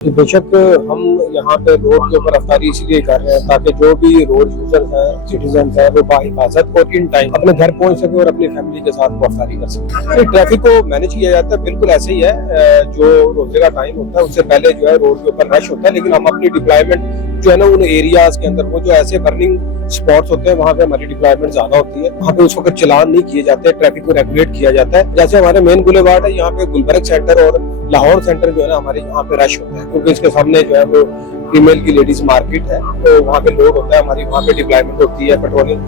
बेशक हम यहाँ पे रोड के ऊपर अफ्तारी इसलिए कर रहे हैं ताकि जो भी रोड यूजर हैं, सिटीजन हैं, वो बाहिफाजत और इन टाइम अपने घर पहुँच सके और अपनी फैमिली के साथ वो अफ्तारी कर सके। ट्रैफिक को मैनेज किया जाता है, बिल्कुल ऐसे ही है। जो रोजे का टाइम होता है उससे पहले जो है रोड के ऊपर रश होता है, लेकिन हम अपनी डिप्लॉयमेंट जो है ना उन एरियाज के अंदर, वो जो ऐसे बर्निंग स्पॉट्स होते हैं वहाँ पे हमारी डिप्लॉयमेंट ज्यादा होती है। वहाँ पे उस वक्त चलान नहीं किए जाते, ट्रैफिक को रेगुलेट किया जाता है। जैसे हमारे मेन बुलेवार्ड है, यहाँ पे गुलबर्ग सेंटर और लाहौर सेंटर जो है ना हमारे यहाँ पे रश होता है, क्योंकि इसके सामने जो है वो फीमेल की लेडीज मार्केट है, तो वहाँ पे लोड होता है, हमारी वहाँ पे डिप्लॉयमेंट होती है, पेट्रोलिंग।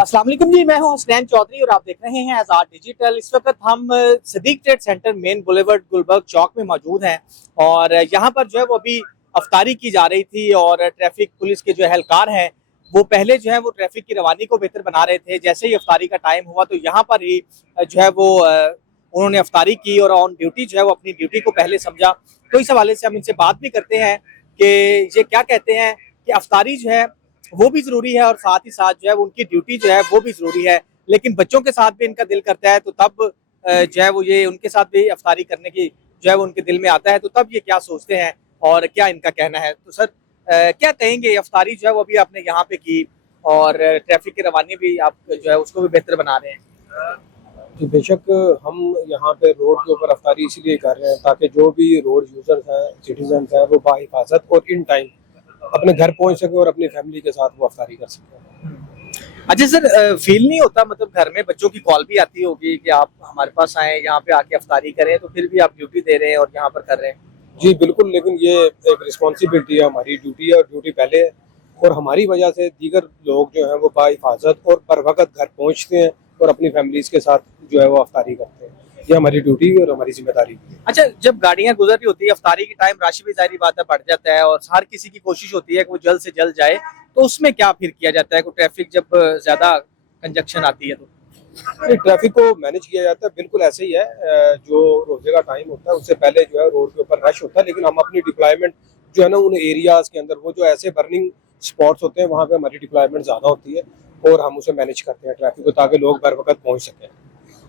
अस्सलाम वालेकुम जी, मैं हूं हसनैन चौधरी और आप देख रहे हैं आजाद डिजिटल। इस वक्त हम Sadiq trade centre main boulevard Gulberg Chowk में मौजूद हैं और यहाँ पर जो है वो अभी अफ्तारी की जा रही थी और ट्रैफिक पुलिस के जो एहलकार हैं वो पहले जो है वो ट्रैफिक की रवानी को बेहतर बना रहे थे। जैसे ही अफ्तारी का टाइम हुआ तो यहाँ पर ही जो है वो उन्होंने अफ्तारी की और ऑन ड्यूटी जो है वो अपनी ड्यूटी को पहले समझा। तो इस हवाले से हम इनसे बात भी करते हैं कि ये क्या कहते हैं कि अफ्तारी जो है वो भी जरूरी है और साथ ही साथ जो है उनकी ड्यूटी जो है वो भी जरूरी है, लेकिन बच्चों के साथ भी इनका दिल करता है, तो तब जो है वो ये उनके साथ भी अफ्तारी करने की जो है वो उनके दिल में आता है। तो तब ये क्या सोचते हैं और क्या इनका कहना है। तो सर क्या कहेंगे, अफ्तारी जो है वो अभी आपने यहाँ पे की और ट्रैफिक की रवानी भी आप जो है उसको भी बेहतर बना रहे हैं। जी बेशक हम यहाँ पे रोड के ऊपर अफ्तारी इसलिए कर रहे हैं ताकि जो भी रोड यूजर हैं, सिटीजन हैं, वो बाहिफाजत और इन टाइम अपने घर पहुँच सके और अपनी फैमिली के साथ वो अफ्तारी कर सके। अच्छा सर, फील नहीं होता मतलब घर में बच्चों की कॉल भी आती होगी कि आप हमारे पास आए, यहाँ पे आके अफ्तारी करें, तो फिर भी आप ड्यूटी दे रहे हैं और यहाँ पर कर रहे हैं। जी बिल्कुल, लेकिन ये एक रिस्पॉन्सिबिलिटी है, हमारी ड्यूटी है और ड्यूटी पहले है, और हमारी वजह से दीगर लोग जो हैं वो बाहिफाजत और बर वक्त घर पहुँचते हैं और अपनी फैमिलीज के साथ जो है वो अफ्तारी करते हैं। ये हमारी ड्यूटी भी और हमारी जिम्मेदारी भी है। अच्छा, जब गाड़ियां गुजर रही होती है अफ्तारी के टाइम, रश भी जाहिर बात है बढ़ जाता है और हर किसी की कोशिश होती है कि वो जल्द से जल्द जाए, तो उसमें क्या फिर किया जाता है कि ट्रैफिक जब ज्यादा कंजक्शन आती है तो? ट्रैफिक को मैनेज किया जाता है, बिल्कुल ऐसे ही है। जो रोजे का टाइम होता है उससे पहले जो है रोड के ऊपर रश होता है, लेकिन हम अपनी डिप्लॉयमेंट जो है ना उन एरियाज के अंदर, वो जो ऐसे बर्निंग स्पॉट्स होते हैं वहाँ पे हमारी डिप्लॉयमेंट ज्यादा होती है और हम उसे मैनेज करते हैं ट्रैफिक को, ताकि लोग बर वक्त पहुँच सकें।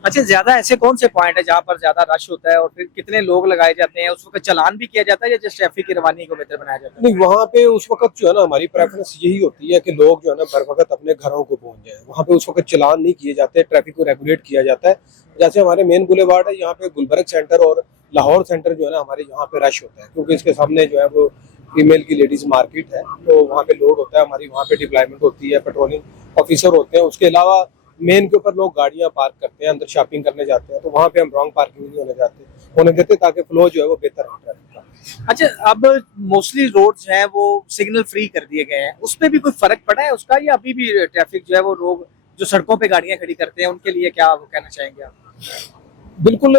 अच्छा, ज्यादा ऐसे कौन से पॉइंट है जहाँ पर ज्यादा रश होता है और फिर कितने लोग लगाए जाते हैं, उस वक्त चलान भी किया जाता है या जस्ट ट्रैफिक की रवानी को बेहतर बनाया जाता है? नहीं, वहाँ पे उस वक्त जो है ना हमारी प्रेफरेंस यही होती है कि लोग जो है ना बर वक्त अपने घरों को पहुँच जाए। वहाँ पे उस वक्त चलान नहीं किए जाते, ट्रैफिक को रेगुलेट किया जाता है। जैसे हमारे मेन बुलेवार्ड है, यहाँ पे गुलबर्ग सेंटर और लाहौर सेंटर जो है ना हमारे यहाँ पे रश होता है, क्योंकि इसके सामने जो है वो फीमेल की लेडीज मार्केट है, तो वहाँ पे लोड होता है, हमारी वहाँ पे डिप्लॉयमेंट होती है, पेट्रोलिंग ऑफिसर होते हैं। उसके अलावा मेन के ऊपर लोग गाड़ियां पार्क करते हैं, अंदर शॉपिंग करने जाते हैं, तो वहाँ पे हम रॉन्ग पार्किंग नहीं होने देते ताकि फ्लो जो है वो बेहतर हो ट्रैफिक का। अच्छा, अब मोस्टली रोड्स हैं वो सिग्नल फ्री कर दिए गए हैं, उसमें भी कोई फर्क पड़ा है उसका, या अभी भी ट्रैफिक जो है वो लोग जो सड़कों पे गाड़ियां खड़ी करते हैं उनके लिए क्या वो कहना चाहेंगे आप? बिल्कुल,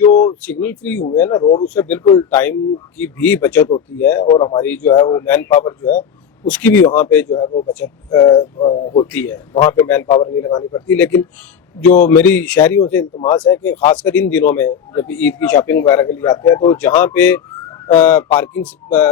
जो सिग्नल फ्री हुए हैं ना रोड, उससे बिल्कुल टाइम की भी बचत होती है और हमारी जो है वो मैन पावर जो है उसकी भी वहाँ पे जो है वो बचत होती है। वहाँ पे मैन पावर नहीं लगानी पड़ती। लेकिन जो मेरी शहरियों से इल्तमास है कि खासकर इन दिनों में जब ईद की शॉपिंग वगैरह के लिए आते हैं, तो जहाँ पे पार्किंग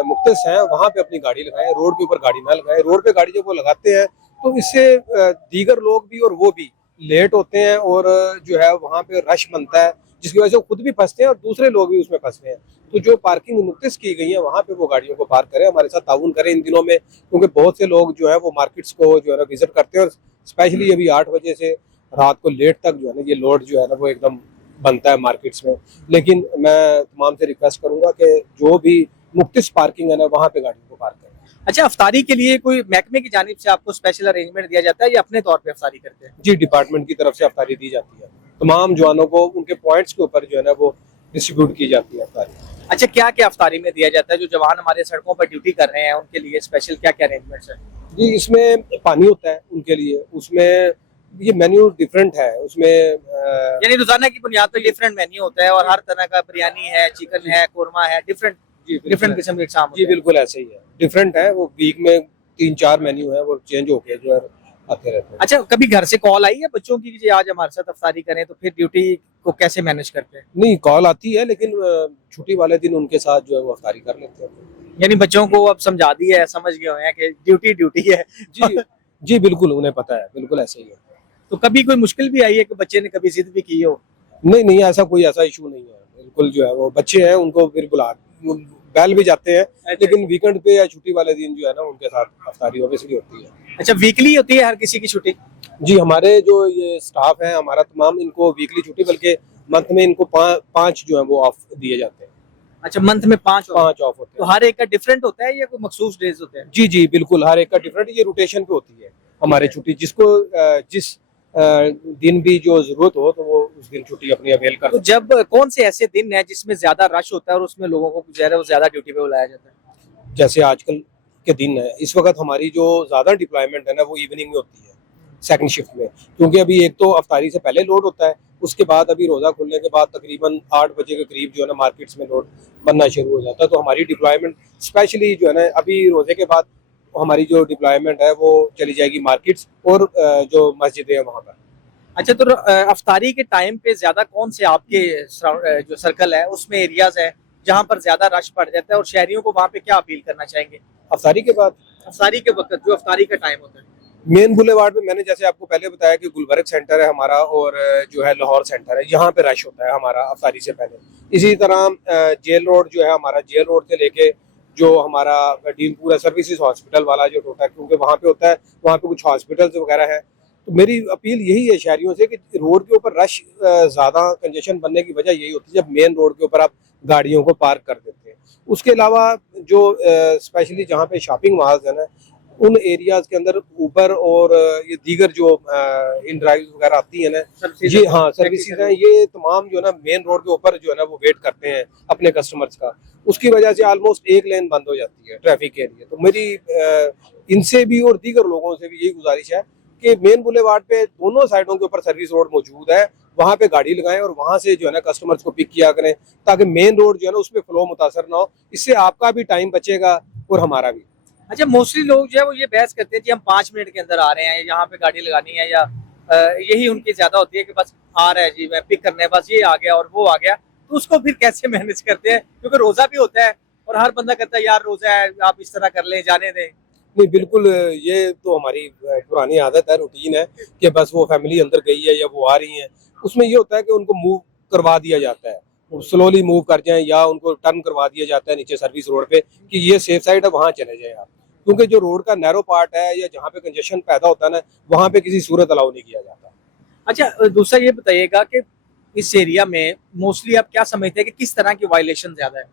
मुख्तस हैं वहाँ पे अपनी गाड़ी लगाएं, रोड के ऊपर गाड़ी ना लगाएं। रोड पे गाड़ी जब वो लगाते हैं तो इससे दीगर लोग भी और वो भी लेट होते हैं और जो है वहाँ पे रश बनता है, जिसकी वजह से वो खुद भी फंसते हैं और दूसरे लोग भी उसमें फंसते हैं। तो जो पार्किंग मुख्तस की गई है वहाँ पे वो गाड़ियों को पार्क करें, हमारे साथ ताउन करें इन दिनों में, क्योंकि बहुत से लोग जो है वो मार्केट्स को जो है ना विजिट करते हैं और स्पेशली अभी 8 बजे से रात को लेट तक जो है ना ये लोड जो है ना वो एकदम बनता है मार्केट्स में। लेकिन मैं तमाम से रिक्वेस्ट करूंगा कि जो भी मुख्तस पार्किंग है ना वहाँ पे गाड़ियों को पार्क करें। अच्छा, अफ्तारी के लिए कोई महकमे की जानिब से आपको स्पेशल अरेंजमेंट दिया जाता है या अपने तौर पे अफ्तारी करते हैं? जी, डिपार्टमेंट की तरफ से अफ्तारी दी जाती है, तमाम जवानों को उनके पॉइंट्स के ऊपर जो है ना वो डिस्ट्रीब्यूट की जाती है अफ्तारी। अच्छा, क्या क्या अफ्तारी में दिया जाता है? जो जवान हमारे सड़कों पर ड्यूटी कर रहे हैं उनके लिए स्पेशल क्या क्या अरेंजमेंट्स है? जी, इसमें पानी होता है उनके लिए, उसमें ये मेन्यू डिफरेंट है, उसमें यानी रोजाना की बुनियाद पर डिफरेंट मेन्यू होता है और हर तरह का बिरयानी है, चिकन है, कोरमा है, डिफरेंट डिफरेंट किस्म के शाम। जी बिल्कुल ऐसे ही है, डिफरेंट है। वो वीक में 3-4 मेन्यू है, वो चेंज होके जो है आते रहते हैं। अच्छा, कभी घर से कॉल आई है बच्चों की कि आज हमारे साथ अफ्तारी करें, तो फिर ड्यूटी को कैसे मैनेज करते हैं? नहीं, कॉल आती है, लेकिन छुट्टी वाले दिन उनके साथ जो है वो अफ्तारी कर लेते हैं। यानी बच्चों को अब समझा दिया है, समझ गए हैं कि ड्यूटी ड्यूटी है। जी जी बिल्कुल, उन्हें पता है, बिल्कुल ऐसे ही है। तो कभी कोई मुश्किल भी आई है कि बच्चे ने कभी जिद भी की हो? नहीं नहीं, ऐसा कोई ऐसा इशू नहीं है, बिल्कुल जो है वो बच्चे हैं उनको फिर बुला बैल भी जाते हैं, लेकिन वीकेंड पे या छुट्टी वाले दिन जो है ना उनके साथ अफ्तारी ऑब्वियसली होती है। अच्छा, वीकली होती है हर किसी की छुट्टी? जी, हमारे जो ये स्टाफ है हमारा तमाम, इनको वीकली छुट्टी, बल्कि मंथ में इनको पाँच जो है वो ऑफ दिए जाते हैं। अच्छा, मंथ में 5 5 ऑफ होते तो हैं। हर एक का डिफरेंट होता है या कोई मखसूस डेज होते हैं? जी जी बिल्कुल, हर एक का डिफरेंट, ये रोटेशन पे होती है हमारे छुट्टी, जिसको जिस दिन भी जो जरूरत हो तो वो उस दिन छुट्टी अपनी अवेल कर। तो जब कौन से ऐसे दिन है जिसमें ज्यादा रश होता है और उसमें लोगों को जो है वो ज्यादा ड्यूटी पे बुलाया जाता है? जैसे आजकल के दिन है, इस वक्त हमारी जो ज्यादा डिप्लॉयमेंट है ना वो इवनिंग में होती है, सेकंड शिफ्ट में, क्योंकि अभी एक तो अफ्तारी से पहले लोड होता है, उसके बाद अभी रोजा खुलने के बाद तकरीबन 8 बजे के करीब जो है ना मार्केट्स में लोड बनना शुरू हो जाता है। तो हमारी डिप्लॉयमेंट स्पेशली जो है ना अभी रोजे के बाद हमारी जो डिप्लॉयमेंट है वो चली जाएगी मार्केट्स और जो मस्जिदें हैं वहाँ पर। अच्छा, तो अफ्तारी के टाइम पे ज्यादा कौन से आपके जो सर्कल है उसमें एरियाज है जहाँ पर ज्यादा रश पड़ जाता है और शहरियों को वहाँ पे क्या अपील करना चाहेंगे? अफ्तारी के बाद अफ्तारी के वक्त जो अफ्तारी का टाइम होता है, मेन बुलेवार्ड पे मैंने जैसे आपको पहले बताया कि गुलबर्ग सेंटर है हमारा और जो है लाहौर सेंटर है, यहाँ पे रश होता है हमारा अफ्तारी से पहले। इसी तरह जेल रोड जो है हमारा, जेल रोड से लेके जो हमारा डीनपुर सर्विसेज हॉस्पिटल वाला जो टोटा, क्योंकि वहाँ पे होता है, वहाँ पे कुछ हॉस्पिटल्स वगैरह हैं। तो मेरी अपील यही है शहरियों से कि रोड के ऊपर रश ज़्यादा कंजेशन बनने की वजह यही होती है जब मेन रोड के ऊपर आप गाड़ियों को पार्क कर देते हैं। उसके अलावा जो स्पेशली जहाँ पे शॉपिंग मॉल्स है ना, उन एरियाज के अंदर ऊबर और ये दीगर जो इन ड्राइव वगैरह आती है ना, ये हाँ सर्विसेज हैं, ये तमाम जो है ना मेन रोड के ऊपर जो है ना वो वेट करते हैं अपने कस्टमर्स का। उसकी वजह से ऑलमोस्ट एक लेन बंद हो जाती है ट्रैफिक के लिए। तो मेरी इनसे भी और दीगर लोगों से भी यही गुजारिश है कि मेन बुलेवार्ड पे दोनों साइडों के ऊपर सर्विस रोड मौजूद है, वहाँ पे गाड़ी लगाएं और वहाँ से जो है ना कस्टमर्स को पिक किया करें, ताकि मेन रोड जो है ना उसमें फ्लो मुतासर ना हो। इससे आपका भी टाइम बचेगा और हमारा भी। अच्छा, मोस्टली लोग जो है वो ये बहस करते हैं कि हम 5 मिनट के अंदर आ रहे हैं, यहाँ पे गाड़ी लगानी है, या यही उनकी ज्यादा होती है कि बस आ रहा है जी, मैं पिक करने, बस ये आ गया और वो आ गया। तो उसको फिर कैसे मैनेज करते हैं, क्योंकि रोजा भी होता है और हर बंदा कहता है यार रोजा है, आप इस तरह कर लें, जाने दें। नहीं बिल्कुल, ये तो हमारी पुरानी आदत है, रूटीन है कि बस वो फैमिली अंदर गई है या वो आ रही है, उसमें ये होता है कि उनको मूव करवा दिया जाता है, वो स्लोली मूव कर जाएं या उनको टर्न करवा दिया जाता है नीचे सर्विस रोड पे कि ये सेफ साइड है, वहाँ चले जाएं आप। क्योंकि जो रोड का नैरो पार्ट है या जहाँ पे कंजेशन पैदा होता है ना, वहाँ पे किसी सूरत अलाउ नहीं किया जाता। अच्छा, दूसरा ये बताइएगा कि इस एरिया में मोस्टली आप क्या समझते हैं कि किस तरह की वायलेशन ज्यादा है?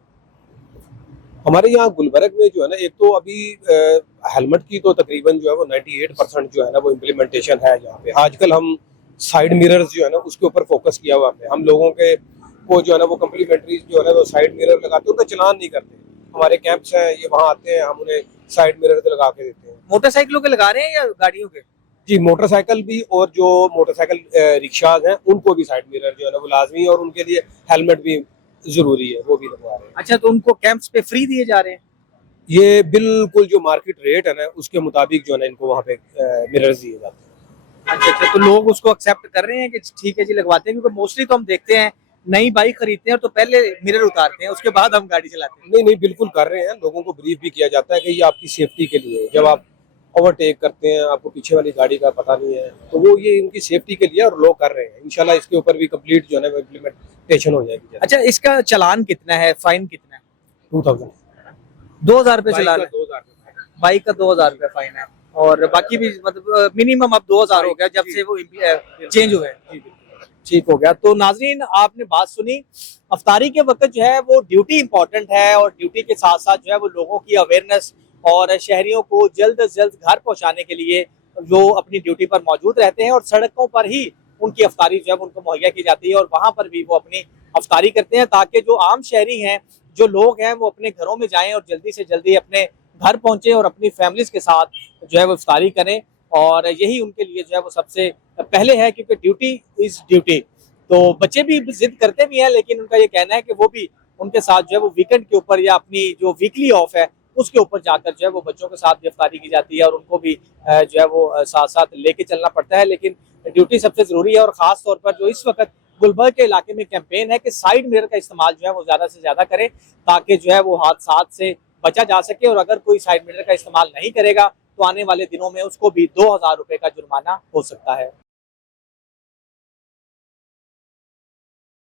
हमारे यहाँ गुलबर्ग में जो है ना, एक तो अभी हेलमेट की तो तकरीबन जो है वो 98% जो है ना वो इम्प्लीमेंटेशन है यहाँ पे। आजकल हम साइड मिरर्स जो है ना उसके ऊपर फोकस किया हुआ है, हम लोगों के को जो है ना वो कम्प्लीमेंट्री जो है ना वो साइड मिरर लगाते हैं, उनका चलान नहीं करते। हमारे कैंप्स हैं, ये वहाँ आते हैं, हम उन्हें साइड मिरर लगा के देते हैं। मोटरसाइकिलों के लगा रहे हैं या गाड़ियों के? जी, मोटरसाइकिल भी, और जो मोटरसाइकिल रिक्शाज हैं उनको भी साइड मिरर जो है ना वो लाजमी है, और उनके लिए हेलमेट भी जरूरी है, वो भी लगवा रहे हैं। अच्छा, तो उनको कैंप्स पे फ्री दिए जा रहे हैं? ये बिल्कुल जो मार्केट रेट है ना उसके मुताबिक जो है ना इनको वहाँ पे मिरर्स दिए जाते हैं। अच्छा, तो लोग उसको एक्सेप्ट कर रहे हैं कि ठीक है जी लगवाते हैं? क्योंकि मोस्टली तो हम देखते हैं नई बाइक खरीदते हैं तो पहले मिरर उतारते हैं, उसके बाद हम गाड़ी चलाते हैं। नहीं नहीं बिल्कुल कर रहे हैं, लोगों को ब्रीफ भी किया जाता है कि ये आपकी सेफ्टी के लिए है। जब आप ओवरटेक करते हैं, आपको पीछे वाली गाड़ी का पता नहीं है, तो वो ये उनकी सेफ्टी के लिए और लोग कर रहे हैं। इंशाल्लाह इसके ऊपर भी कंप्लीट जो है ना इम्प्लीमेंटेशन हो जाएगी। अच्छा, इसका चालान कितना है, फाइन कितना है? 2000 2000 रुपये चालान है? 2000 बाइक का 2000 रुपये फाइन है, और बाकी भी मतलब मिनिमम अब 2000 हो गया जब से वो चेंज हुआ है। ठीक हो गया। तो नाजरीन, आपने बात सुनी, अफ्तारी के वक्त जो है वो ड्यूटी इंपॉर्टेंट है, और ड्यूटी के साथ साथ जो है वो लोगों की अवेयरनेस और शहरियों को जल्द से जल्द घर पहुंचाने के लिए वो अपनी ड्यूटी पर मौजूद रहते हैं, और सड़कों पर ही उनकी अफ्तारी जो है उनको मुहैया की जाती है, और वहाँ पर भी वो अपनी अफ्तारी करते हैं, ताकि जो आम शहरी हैं, जो लोग हैं, वो अपने घरों में जाएं और जल्दी से जल्दी अपने घर पहुंचे और अपनी फैमिलीज के साथ जो है वो इफ्तारी करें। और यही उनके लिए जो है वो सबसे पहले है, क्योंकि ड्यूटी इज ड्यूटी। तो बच्चे भी जिद करते भी हैं, लेकिन उनका ये कहना है कि वो भी उनके साथ जो है वो वीकेंड के ऊपर या अपनी जो वीकली ऑफ है उसके ऊपर जाकर जो है वो बच्चों के साथ भी इफ्तारी की जाती है, और उनको भी जो है वो साथ साथ लेके चलना पड़ता है। लेकिन ड्यूटी सबसे जरूरी है, और खास तौर पर जो इस वक्त गुलबर्ग के इलाके में कैंपेन है कि साइड मिरर का इस्तेमाल जो है वो ज्यादा से ज्यादा करें, ताकि जो है वो हादसात से बचा जा सके। और अगर कोई साइड मिरर का इस्तेमाल नहीं करेगा तो आने वाले दिनों में उसको भी 2000 रुपए का जुर्माना हो सकता है।